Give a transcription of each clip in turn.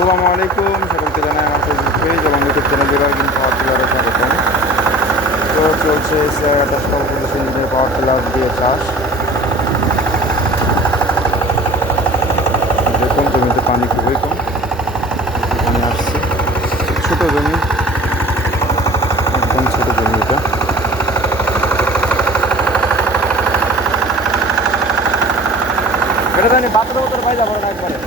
আসসালামু আলাইকুম। সকলকে জানাই আমার ফেসবুক পেজ এবং ইউটিউব চ্যানেল বিভাগ কিন্তু পাওয়ার টিলারে স্বাগতম। তো চলছে আঠাশ কর্পোরেশন ইঞ্জিনিয়ার পাওয়ার টিলার দিয়ে চাষ। দেখুন, জমিতে পানি খুবই কম। পানি আসছে। ছোটো জমি। একদম ছোটো জমি এটা। এটা জানি বাতরে বাতরে পাই যাব না একবারে।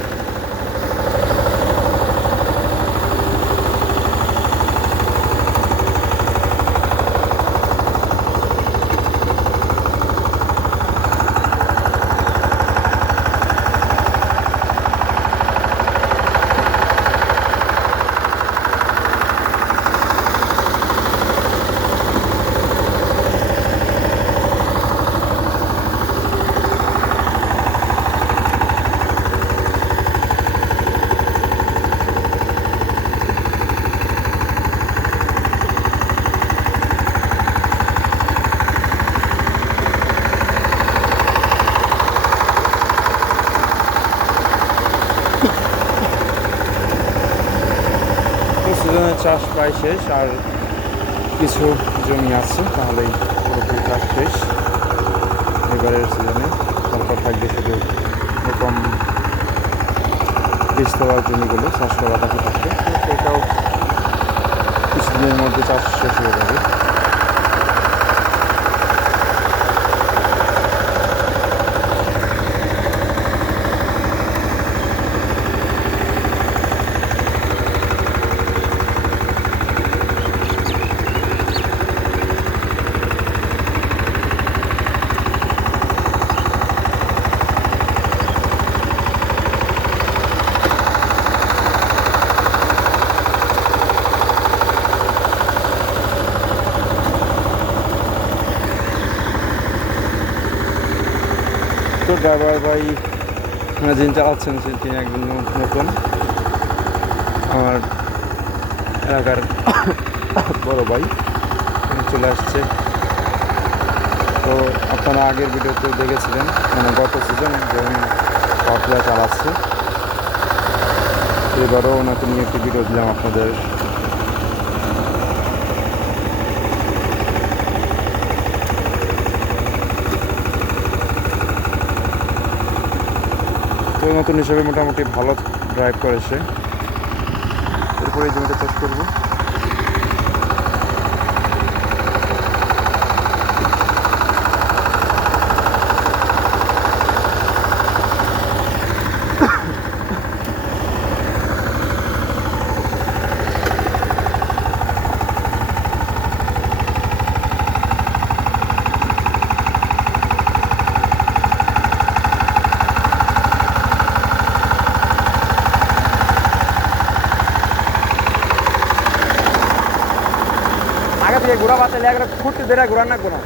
তো চাষ প্রায় শেষ, আর কিছু জমি আছে, তাহলেই পুরোপুরি চাষ শেষ। এবারের সিজনে তারপর থাকবে শুধু এরকম বীজতলার জমিগুলো, চাষ করা থাকে সেটাও কিছুদিনের মধ্যে চাষ শেষ হয়ে যাবে। তো ড্রাইভার ভাই মানে যিনি চালাচ্ছেন তিনি একজন নতুন আমার এলাকার বড় ভাই চলে আসছে। তো আপনারা আগের ভিডিওতে দেখেছিলেন মানে গত সিজন যেমন পাতলা চালাচ্ছে। এবারও ওনাকে নিয়ে একটি ভিডিও দিলাম আপনাদের। তো মতন হিসেবে মোটামুটি ভালো ড্রাইভ করেছে। এরপরে জমিটা চাষ করব। আগে থেকে ঘোরা বাতিল একবার ফুটতে দেরা ঘোরা না কোনো